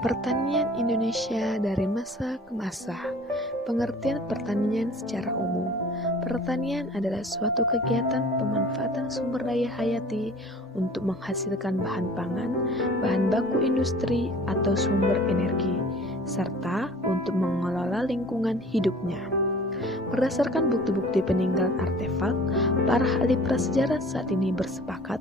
Pertanian Indonesia dari masa ke masa. Pengertian pertanian secara umum. Pertanian adalah suatu kegiatan pemanfaatan sumber daya hayati untuk menghasilkan bahan pangan, bahan baku industri, atau sumber energi, serta untuk mengelola lingkungan hidupnya. Berdasarkan bukti-bukti peninggalan artefak, para ahli prasejarah saat ini bersepakat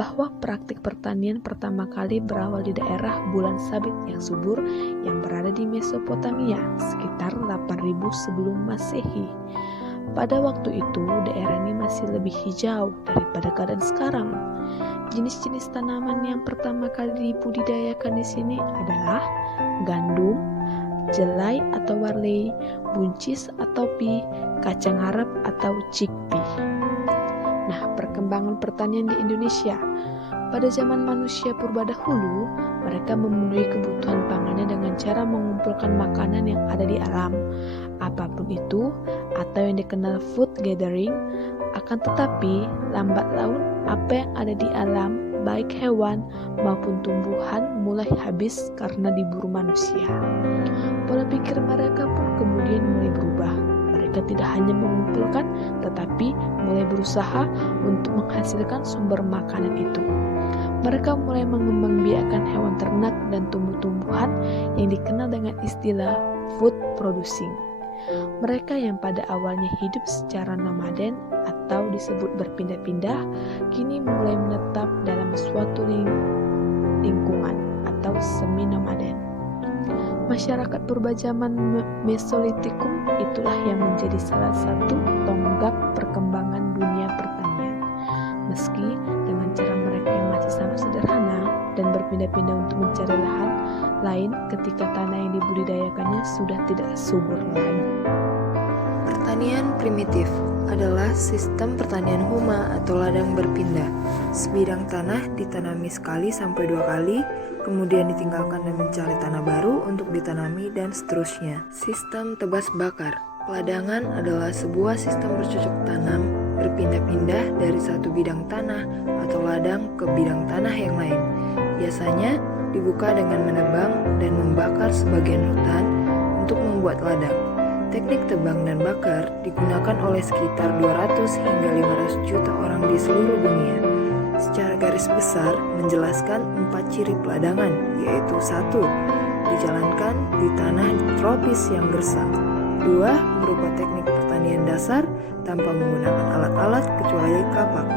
bahwa praktik pertanian pertama kali berawal di daerah Bulan Sabit yang subur yang berada di Mesopotamia sekitar 8000 sebelum Masehi. Pada waktu itu, daerah ini masih lebih hijau daripada keadaan sekarang. Jenis-jenis tanaman yang pertama kali dibudidayakan di sini adalah gandum, jelai atau warley, buncis atau pea, kacang Arab atau chickpea. Nah, perkembangan pertanian di Indonesia. Pada zaman manusia purba dahulu, mereka memenuhi kebutuhan pangannya dengan cara mengumpulkan makanan yang ada di alam, apapun itu, atau yang dikenal food gathering. Akan tetapi, lambat laun apa yang ada di alam, baik hewan maupun tumbuhan, mulai habis karena diburu manusia. Pola pikir mereka pun kemudian mulai berubah. Mereka tidak hanya mengumpulkan, tetapi mulai berusaha untuk menghasilkan sumber makanan itu. Mereka mulai mengembangbiakkan hewan ternak dan tumbuh-tumbuhan yang dikenal dengan istilah food producing. Mereka yang pada awalnya hidup secara nomaden atau disebut berpindah-pindah, kini mulai menetap dalam suatu lingkungan atau semi-nomaden. Masyarakat purba zaman Mesolitikum itulah yang menjadi salah satu tonggak perkembangan dunia pertanian. Meski dengan cara mereka yang masih sangat sederhana dan berpindah-pindah untuk mencari lahan lain ketika tanah yang dibudidayakannya sudah tidak subur lagi. Pertanian primitif adalah sistem pertanian huma atau ladang berpindah. Sebidang tanah ditanami sekali sampai 2 kali, kemudian ditinggalkan dan mencari tanah baru untuk ditanami dan seterusnya. Sistem tebas bakar. Peladangan adalah sebuah sistem bercocok tanam berpindah-pindah dari satu bidang tanah atau ladang ke bidang tanah yang lain. Biasanya dibuka dengan menebang dan membakar sebagian hutan untuk membuat ladang. Teknik tebang dan bakar digunakan oleh sekitar 200 hingga 500 juta orang di seluruh dunia. Secara garis besar menjelaskan 4 ciri peladangan, yaitu 1. Dijalankan di tanah tropis yang gersang. 2. Berupa teknik pertanian dasar tanpa menggunakan alat-alat kecuali kapak.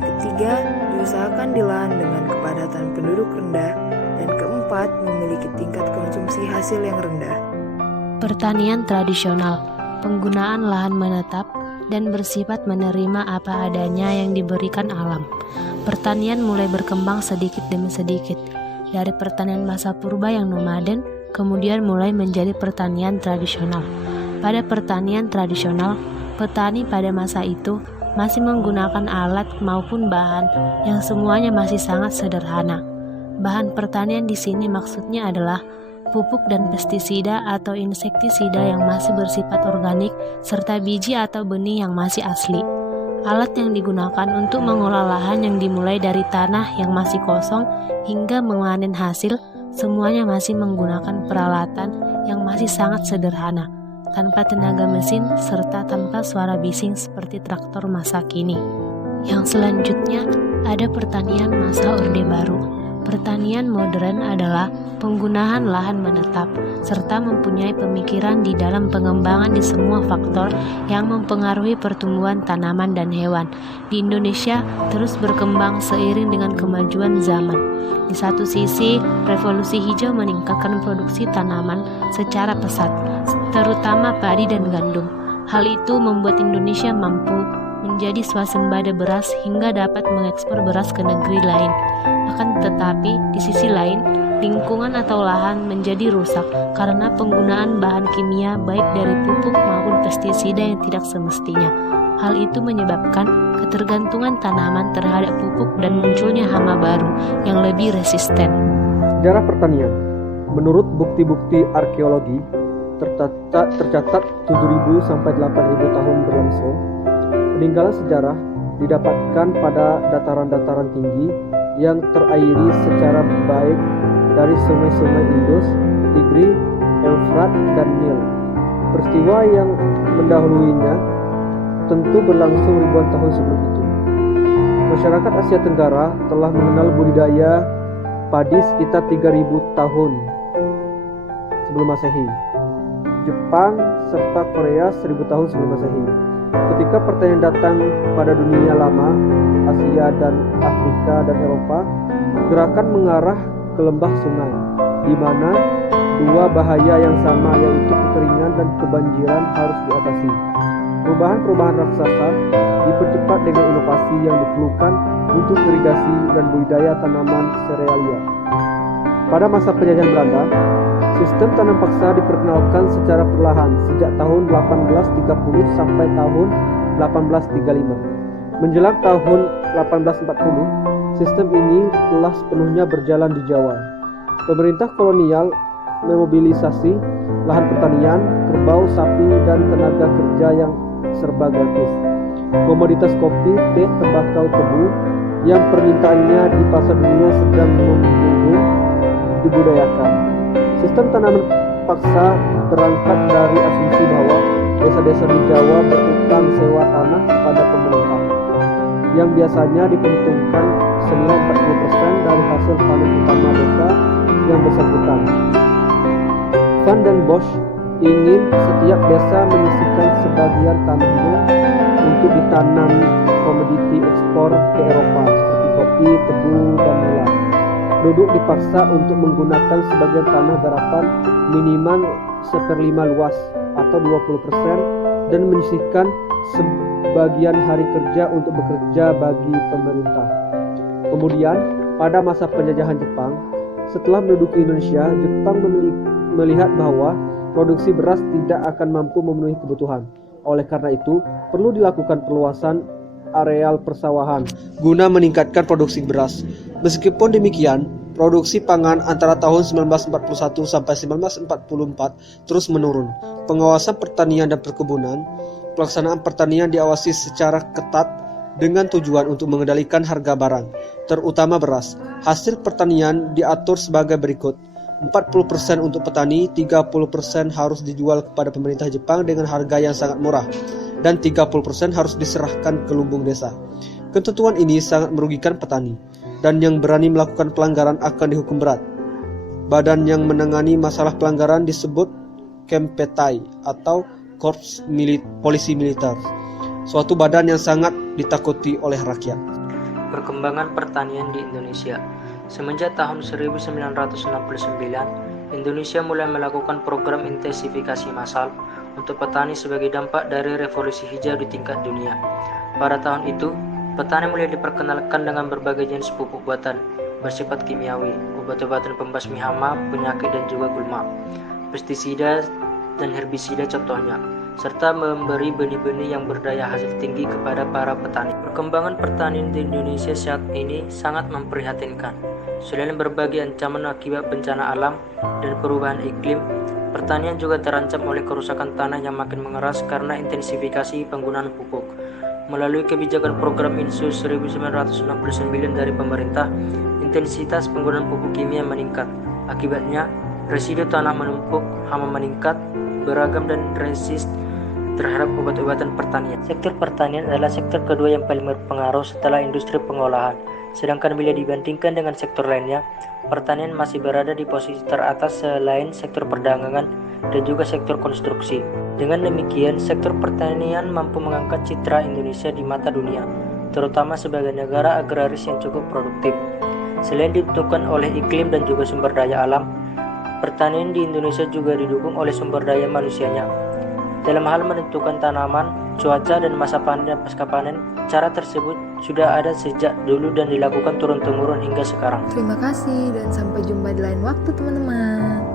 3. Diusahakan di lahan dengan kepadatan penduduk rendah. Dan 4. Memiliki tingkat konsumsi hasil yang rendah. Pertanian tradisional, penggunaan lahan menetap dan bersifat menerima apa adanya yang diberikan alam. Pertanian mulai berkembang sedikit demi sedikit, dari pertanian masa purba yang nomaden, kemudian mulai menjadi pertanian tradisional. Pada pertanian tradisional, petani pada masa itu masih menggunakan alat maupun bahan yang semuanya masih sangat sederhana. Bahan pertanian di sini maksudnya adalah pupuk dan pestisida atau insektisida yang masih bersifat organik, serta biji atau benih yang masih asli. Alat yang digunakan untuk mengolah lahan yang dimulai dari tanah yang masih kosong hingga memanen hasil, semuanya masih menggunakan peralatan yang masih sangat sederhana, tanpa tenaga mesin serta tanpa suara bising seperti traktor masa kini. Yang selanjutnya ada pertanian masa Orde Baru. Pertanian modern adalah penggunaan lahan menetap, serta mempunyai pemikiran di dalam pengembangan di semua faktor yang mempengaruhi pertumbuhan tanaman dan hewan. Di Indonesia terus berkembang seiring dengan kemajuan zaman. Di satu sisi, revolusi hijau meningkatkan produksi tanaman secara pesat, terutama padi dan gandum. Hal itu membuat Indonesia mampu menjadi swasembada beras hingga dapat mengekspor beras ke negeri lain. Akan tetapi, di sisi lain, lingkungan atau lahan menjadi rusak karena penggunaan bahan kimia baik dari pupuk maupun pestisida yang tidak semestinya. Hal itu menyebabkan ketergantungan tanaman terhadap pupuk dan munculnya hama baru yang lebih resisten. Sejarah pertanian. Menurut bukti-bukti arkeologi, tercatat 7.000 sampai 8.000 tahun berlangsung. Peninggalan sejarah didapatkan pada dataran-dataran tinggi yang terairi secara baik dari sungai-sungai Indus, Tigris, Eufrat, dan Nil. Peristiwa yang mendahuluinya tentu berlangsung ribuan tahun sebelum itu. Masyarakat Asia Tenggara telah mengenal budidaya padi sekitar 3000 tahun sebelum Masehi. Jepang serta Korea 1000 tahun sebelum Masehi. Ketika pertanian datang pada dunia lama, Asia dan Afrika dan Eropa, gerakan mengarah ke lembah sungai, di mana dua bahaya yang sama yaitu kekeringan dan kebanjiran harus diatasi. Perubahan-perubahan raksasa dipercepat dengan inovasi yang diperlukan untuk irigasi dan budidaya tanaman serealia. Pada masa penjajahan Belanda, sistem tanam paksa diperkenalkan secara perlahan sejak tahun 1830 sampai tahun 1835. Menjelang tahun 1840, sistem ini telah sepenuhnya berjalan di Jawa. Pemerintah kolonial memobilisasi lahan pertanian, kerbau, sapi, dan tenaga kerja yang serba gratis. Komoditas kopi, teh, tembakau, tebu yang permintaannya di pasar dunia sedang membumbung dibudayakan. Sistem tanaman paksa berangkat dari asumsi bahwa desa-desa di Jawa berutang sewa tanah kepada pemerintah, yang biasanya diperhitungkan senilai 40% dari hasil panen utama desa yang bersangkutan. Van den Bosch ingin setiap desa menyisihkan sebagian tanahnya untuk ditanam komoditi ekspor ke Eropa seperti kopi, tebu, dan gula. Penduduk dipaksa untuk menggunakan sebagian tanah garapan minimal 1/5 luas atau 20% dan menyisihkan sebagian hari kerja untuk bekerja bagi pemerintah. Kemudian, pada masa penjajahan Jepang, setelah menduduki Indonesia, Jepang melihat bahwa produksi beras tidak akan mampu memenuhi kebutuhan. Oleh karena itu, perlu dilakukan perluasan areal persawahan guna meningkatkan produksi beras. Meskipun demikian, produksi pangan antara tahun 1941 sampai 1944 terus menurun. Pengawasan pertanian dan perkebunan, pelaksanaan pertanian diawasi secara ketat dengan tujuan untuk mengendalikan harga barang, terutama beras. Hasil pertanian diatur sebagai berikut. 40% untuk petani, 30% harus dijual kepada pemerintah Jepang dengan harga yang sangat murah, dan 30% harus diserahkan ke lumbung desa. Ketentuan ini sangat merugikan petani, dan yang berani melakukan pelanggaran akan dihukum berat. Badan yang menangani masalah pelanggaran disebut Kempetai atau Korps Polisi Militer, suatu badan yang sangat ditakuti oleh rakyat. Perkembangan pertanian di Indonesia. Semenjak tahun 1969, Indonesia mulai melakukan program intensifikasi massal untuk petani sebagai dampak dari revolusi hijau di tingkat dunia. Pada tahun itu, petani mulai diperkenalkan dengan berbagai jenis pupuk buatan bersifat kimiawi, obat-obatan pembasmi hama, penyakit dan juga gulma, pestisida dan herbisida contohnya, serta memberi benih-benih yang berdaya hasil tinggi kepada para petani. Perkembangan pertanian di Indonesia saat ini sangat memprihatinkan. Selain berbagai ancaman akibat bencana alam dan perubahan iklim, pertanian juga terancam oleh kerusakan tanah yang makin mengeras karena intensifikasi penggunaan pupuk. Melalui kebijakan program Insus 1969 dari pemerintah, intensitas penggunaan pupuk kimia meningkat. Akibatnya, residu tanah menumpuk, hama meningkat, beragam dan resist terhadap obat-obatan pertanian. Sektor pertanian adalah sektor kedua yang paling berpengaruh setelah industri pengolahan. Sedangkan bila dibandingkan dengan sektor lainnya, pertanian masih berada di posisi teratas selain sektor perdagangan dan juga sektor konstruksi. Dengan demikian, sektor pertanian mampu mengangkat citra Indonesia di mata dunia, terutama sebagai negara agraris yang cukup produktif. Selain ditentukan oleh iklim dan juga sumber daya alam, pertanian di Indonesia juga didukung oleh sumber daya manusianya. Dalam hal menentukan tanaman, cuaca, dan masa panen dan pasca panen, cara tersebut sudah ada sejak dulu dan dilakukan turun-temurun hingga sekarang. Terima kasih dan sampai jumpa di lain waktu teman-teman.